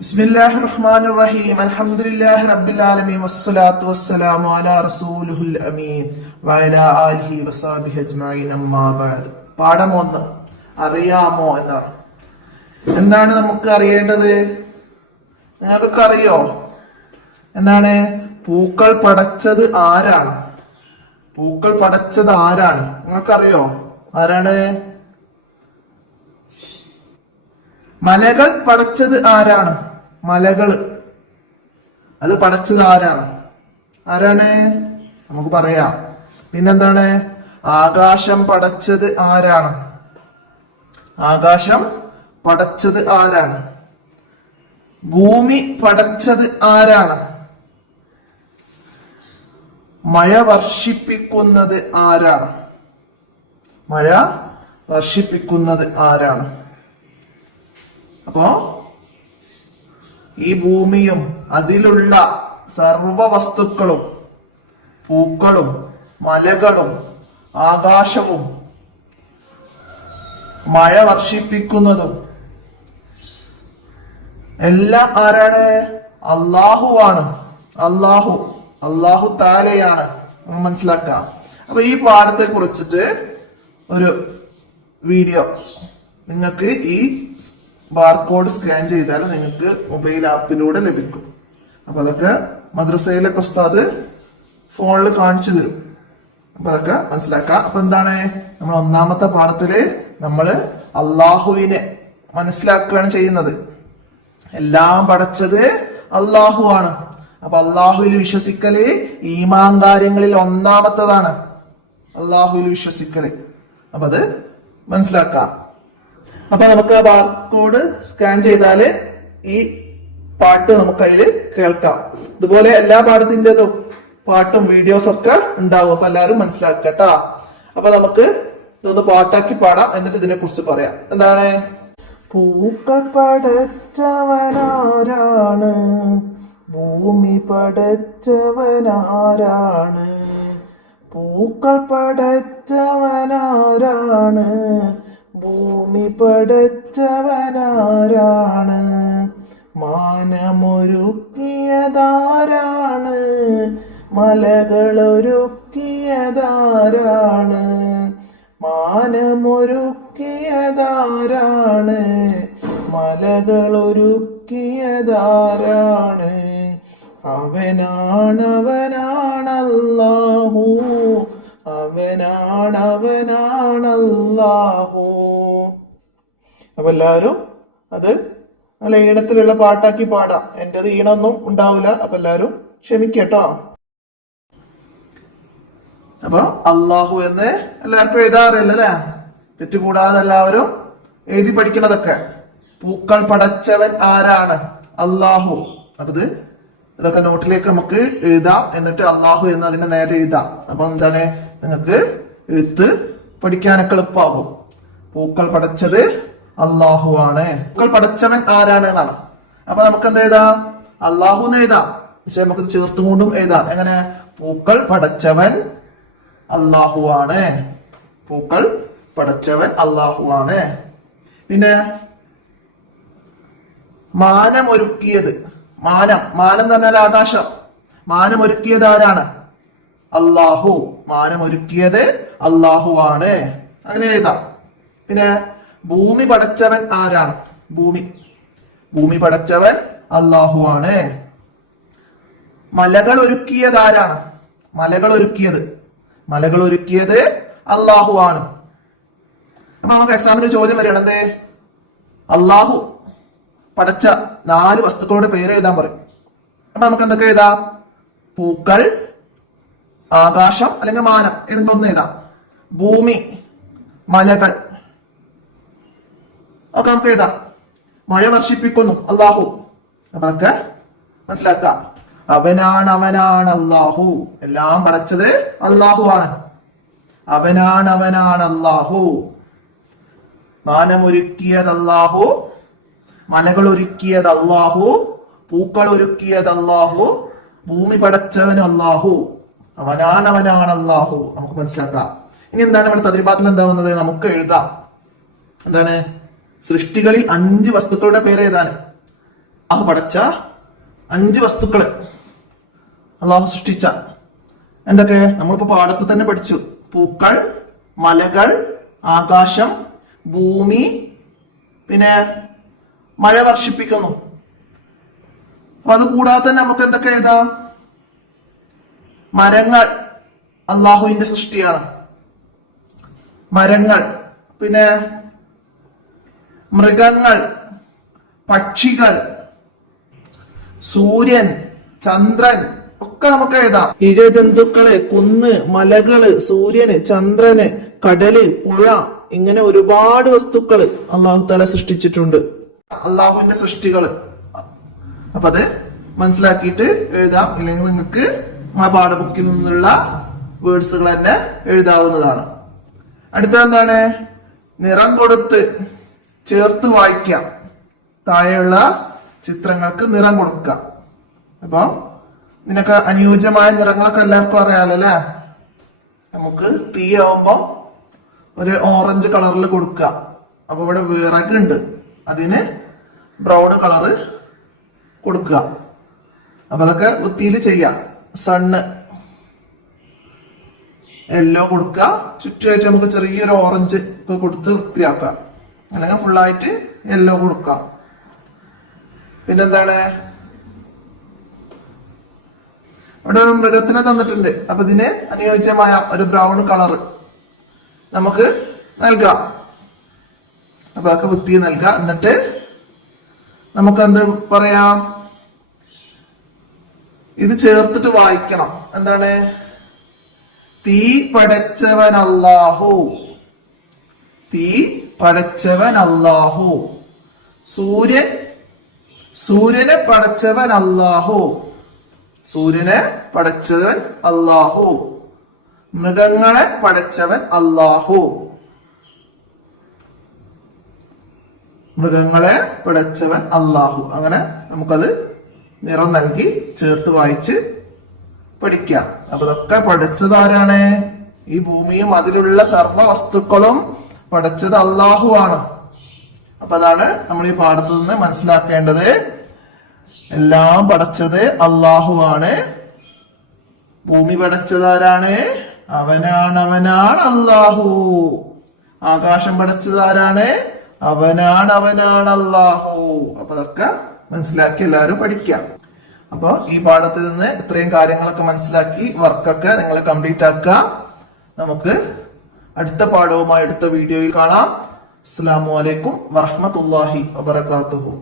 ബിസ്മില്ലാഹിർ റഹ്മാനിർ റഹീം അൽഹംദുലില്ലാഹി റബ്ബിൽ ആലമീൻ വസ്സലാത്തു വസ്സലാമു അലാ റസൂലിഹിൽ അമീൻ വഅലാ ആലിഹി വസഹ്ബിഹി അജ്മഈൻ അമ്മാ ബഅദ്. പാഠം 1 അറിയാമോ എന്നാണ്. എന്താണ് നമുക്ക് അറിയേണ്ടത്? നിങ്ങൾക്കൊക്കെ അറിയോ? എന്താണ്? പൂക്കൾ പടച്ചത് ആരാണ്? പൂക്കൾ പടച്ചത് ആരാണ്? നിങ്ങൾക്കറിയോ ആരാണ്? മലകൾ പടച്ചത് ആരാണ്? മലകൾ അത് പടച്ചത് ആരാണ്? ആരാണ്? നമുക്ക് പറയാം. പിന്നെന്താണ്? ആകാശം പടച്ചത് ആരാണ്? ആകാശം പടച്ചത് ആരാണ്? ഭൂമി പടച്ചത് ആരാണ്? മഴ വർഷിപ്പിക്കുന്നത് ആരാണ്? മഴ വർഷിപ്പിക്കുന്നത് ആരാണ്? അപ്പോ ഈ ഭൂമിയും അതിലുള്ള സർവ വസ്തുക്കളും, പൂക്കളും മലകളും ആകാശവും മഴ വർഷിപ്പിക്കുന്നതും എല്ലാം ആരാണ്? അള്ളാഹുവാണ്. അള്ളാഹു താലയാണ്. മനസ്സിലാക്കാം. അപ്പൊ ഈ പാഠത്തെ കുറിച്ചിട്ട് ഒരു വീഡിയോ നിങ്ങൾക്ക് ഈ ബാർകോഡ് സ്കാൻ ചെയ്താൽ നിങ്ങൾക്ക് മൊബൈൽ ആപ്പിലൂടെ ലഭിക്കും. അപ്പൊ അതൊക്കെ മദ്രസയിലൊക്കെ ഉസ്താദ് ഫോണിൽ കാണിച്ചു തരും. അപ്പൊ അതൊക്കെ മനസ്സിലാക്കാം. അപ്പൊ എന്താണ് നമ്മൾ ഒന്നാമത്തെ പാഠത്തില് നമ്മള് അള്ളാഹുവിനെ മനസ്സിലാക്കുകയാണ് ചെയ്യുന്നത്. എല്ലാം പടച്ചത് അള്ളാഹു ആണ്. അപ്പൊ അള്ളാഹുവിൽ വിശ്വസിക്കല് ഈമാൻ കാര്യങ്ങളിൽ ഒന്നാമത്തതാണ്. അള്ളാഹുവിൽ വിശ്വസിക്കല്. അപ്പൊ അത് മനസ്സിലാക്കാം. അപ്പൊ നമുക്ക് ആ ബാർകോഡ് സ്കാൻ ചെയ്താല് ഈ പാട്ട് നമുക്ക് അതിൽ കേൾക്കാം. ഇതുപോലെ എല്ലാ പാഠത്തിൻ്റെതും പാട്ടും വീഡിയോസ് ഒക്കെ ഉണ്ടാവും. അപ്പൊ എല്ലാവരും മനസ്സിലാക്കട്ടാ. അപ്പൊ നമുക്ക് ഇതൊന്ന് പാട്ടാക്കി പാടാം, എന്നിട്ട് ഇതിനെ കുറിച്ച് പറയാം. എന്താണ്? പൂക്കൾ പടച്ചവനാരാണ്? ഭൂമി പടച്ചവനാരാണ്? പൂക്കൾ പടച്ചവനാരാണ്? ഭൂമി പടച്ചവനാരാണ്? മാനമൊരുക്കിയതാരാണ്? മലകളൊരുക്കിയതാരാണ്? മാനമൊരുക്കിയതാരാണ്? മലകളൊരുക്കിയതാരാണ്? അവനാണവനാണല്ലാഹു. അവനാണവനാണല്ലാഹു. അപ്പൊ എല്ലാവരും അത് നല്ല ഈണത്തിലുള്ള പാട്ടാക്കി പാടാം. എന്റേത് ഈണമൊന്നും ഉണ്ടാവില്ല. അപ്പൊ എല്ലാവരും ക്ഷമിക്കട്ടോ. അപ്പൊ അള്ളാഹു എന്ന് എല്ലാവർക്കും എഴുതാറില്ല അല്ലെ? തെറ്റുകൂടാതെ എല്ലാവരും എഴുതി പഠിക്കണതൊക്കെ. പൂക്കൾ പടച്ചവൻ ആരാണ്? അള്ളാഹു. അപ്പൊ ഇതൊക്കെ നോട്ടിലേക്ക് നമുക്ക് എഴുതാം. എന്നിട്ട് അള്ളാഹു എന്ന് അതിന്റെ നേരെ എഴുതാം. അപ്പൊ എന്താണ്, നിങ്ങൾക്ക് എഴുത്ത് പഠിക്കാനൊക്കെ എളുപ്പമാകും. പൂക്കൾ പടച്ചത് അള്ളാഹു ആണ്. പൂക്കൾ പടച്ചവൻ ആരാണ് എന്നാണ്. അപ്പൊ നമുക്ക് എന്ത് എഴുതാം? അള്ളാഹു എന്ന് എഴുതാം. പക്ഷെ നമുക്ക് ചേർത്തുകൊണ്ടും എഴുതാം. എങ്ങനെ? പൂക്കൾ പടച്ചവൻ അള്ളാഹു ആണ്. പൂക്കൾ പടച്ചവൻ അള്ളാഹു ആണ്. പിന്നെ മാനമൊരുക്കിയത്. മാനം എന്ന് പറഞ്ഞാൽ ആകാശം. മാനമൊരുക്കിയത് ആരാണ്? അള്ളാഹു. മാനമൊരുക്കിയത് അള്ളാഹു ആണ്. അങ്ങനെ എഴുതാം. പിന്നെ ഭൂമി പടച്ചവൻ ആരാണ്? ഭൂമി പടച്ചവൻ അള്ളാഹു ആണ്. മലകൾ ഒരുക്കിയത് ആരാണ്? മലകൾ ഒരുക്കിയത് അള്ളാഹു ആണ്. അപ്പൊ നമുക്ക് എക്സാമിന് ചോദ്യം വരികയാണ്, എന്തേ? അള്ളാഹു പടച്ച 4 വസ്തുക്കളുടെ പേര് എഴുതാൻ പറയും. അപ്പൊ നമുക്ക് എന്തൊക്കെ എഴുതാം? പൂക്കൾ, ആകാശം അല്ലെങ്കിൽ മാനം, എന്തൊന്ന് എഴുതാം. ഭൂമി, മലകൾ ഒക്കെ നമുക്ക് എഴുതാം. മഴ വർഷിപ്പിക്കുന്നു അള്ളാഹു. അപ്പൊ ഒക്കെ മനസ്സിലാക്കാം. അവനാണ് അള്ളാഹു. എല്ലാം പടച്ചത് അള്ളാഹു ആണ്. അവനാണ് അള്ളാഹു. മാനമൊരുക്കിയത് അള്ളാഹു, മലകൾ ഒരുക്കിയത് അള്ളാഹു, പൂക്കൾ ഒരുക്കിയത് അള്ളാഹു, ഭൂമി പടച്ചവൻ അള്ളാഹു. അവനാണ് അള്ളാഹു. നമുക്ക് മനസ്സിലാക്കാം. ഇനി എന്താണ് ഇവിടെ തദ്രിബാത്തിൽ എന്താ വന്നത്? നമുക്ക് എഴുതാം. എന്താണ്? സൃഷ്ടികളിൽ 5 വസ്തുക്കളുടെ പേര് എഴുതാൻ. അള്ളാഹു പടച്ച 5 വസ്തുക്കള് അള്ളാഹു സൃഷ്ടിച്ച എന്തൊക്കെ നമ്മളിപ്പോ പാഠത്തിൽ തന്നെ പഠിച്ചു. പൂക്കൾ, മലകൾ, ആകാശം, ഭൂമി, പിന്നെ മഴ വർഷിപ്പിക്കുന്നു. അപ്പൊ അത് കൂടാതെ തന്നെ നമുക്ക് എന്തൊക്കെ എഴുതാം? മരങ്ങൾ അള്ളാഹുവിന്റെ സൃഷ്ടിയാണ്. മരങ്ങൾ, പിന്നെ മൃഗങ്ങൾ, പക്ഷികൾ, സൂര്യൻ, ചന്ദ്രൻ ഒക്കെ നമുക്ക് എഴുതാം. ഇഴജന്തുക്കള്, കുന്ന്, മലകള്, സൂര്യന്, ചന്ദ്രന്, കടല്, പുഴ, ഇങ്ങനെ ഒരുപാട് വസ്തുക്കള് അള്ളാഹു തആല സൃഷ്ടിച്ചിട്ടുണ്ട്. അള്ളാഹുവിന്റെ സൃഷ്ടികള്. അപ്പൊ അത് മനസ്സിലാക്കിയിട്ട് എഴുതാം. ഇല്ലെങ്കിൽ നിങ്ങൾക്ക് ആ പാഠബുക്കിൽ നിന്നുള്ള വേർഡ്സുകൾ തന്നെ എഴുതാവുന്നതാണ്. അടുത്ത എന്താണ്? നിറം കൊടുത്ത് ചേർത്ത് വായിക്കാം. താഴെയുള്ള ചിത്രങ്ങൾക്ക് നിറം കൊടുക്കുക. അപ്പൊ നിനക്ക് അനുയോജ്യമായ നിറങ്ങളൊക്കെ എല്ലാവർക്കും അറിയാലോ അല്ലെ? നമുക്ക് തീയാവുമ്പോ ഒരു ഓറഞ്ച് കളറിൽ കൊടുക്കുക. അപ്പൊ ഇവിടെ വിറകുണ്ട്, അതിന് ബ്രൗൺ കളറ് കൊടുക്കുക. അപ്പൊ അതൊക്കെ വൃത്തിയിൽ ചെയ്യാം. സണ്ണ് യെല്ലോ കൊടുക്കുക. ചുറ്റുമായിട്ട് നമുക്ക് ചെറിയൊരു ഓറഞ്ച് ഒക്കെ കൊടുത്ത് വൃത്തിയാക്കാം. അല്ലെങ്കിൽ ഫുള്ളായിട്ട് യെല്ലോ കൊടുക്കാം. പിന്നെന്താണ്? ഇവിടെ ഒരു മൃഗത്തിനെ തന്നിട്ടുണ്ട്. അപ്പൊ ഇതിന് അനുയോജ്യമായ ഒരു ബ്രൗൺ കളറ് നമുക്ക് നൽകാം. അപ്പൊ അതൊക്കെ വൃത്തി നൽകാം. എന്നിട്ട് നമുക്ക് എന്ത് പറയാം? ഇത് ചേർത്തിട്ട് വായിക്കണം. എന്താണ്? തീ പടച്ചവൻ അല്ലാഹു, തീ പടച്ചവൻ അല്ലാഹു. സൂര്യൻ, സൂര്യനെ പടച്ചവൻ അല്ലാഹു, സൂര്യനെ പടച്ചവൻ അല്ലാഹു. മൃഗങ്ങളെ പടച്ചവൻ അല്ലാഹു, മൃഗങ്ങളെ പടച്ചവൻ അല്ലാഹു. അങ്ങനെ നമുക്കത് നിറം നൽകി ചേർത്ത് വായിച്ച് പഠിക്കാം. അപ്പൊ ഇതൊക്കെ പഠിച്ചത് ആരാണ്? ഈ ഭൂമിയും അതിലുള്ള സർവ്വ വസ്തുക്കളും പഠിച്ചത് അല്ലാഹു ആണ്. അപ്പൊ അതാണ് നമ്മൾ ഈ പാഠത്തിൽ നിന്ന് മനസ്സിലാക്കേണ്ടത്. എല്ലാം പഠിച്ചത് അല്ലാഹു ആണ്. ഭൂമി പഠിച്ചത് ആരാണ്? അവനാണ് അല്ലാഹു. ആകാശം പഠിച്ചത് ആരാണ്? അവനാണ് അല്ലാഹു. അപ്പൊ അതൊക്കെ മനസ്സിലാക്കി എല്ലാവരും പഠിക്കാം. അപ്പൊ ഈ പാഠത്തിൽ നിന്ന് ഇത്രയും കാര്യങ്ങളൊക്കെ മനസ്സിലാക്കി വർക്കൊക്കെ നിങ്ങൾ കംപ്ലീറ്റ് ആക്കുക. നമുക്ക് അടുത്ത പാഠവുമായി അടുത്ത വീഡിയോയിൽ കാണാം. അസ്സലാമു അലൈക്കും വറഹ്മത്തുള്ളാഹി വബറകാതുഹു.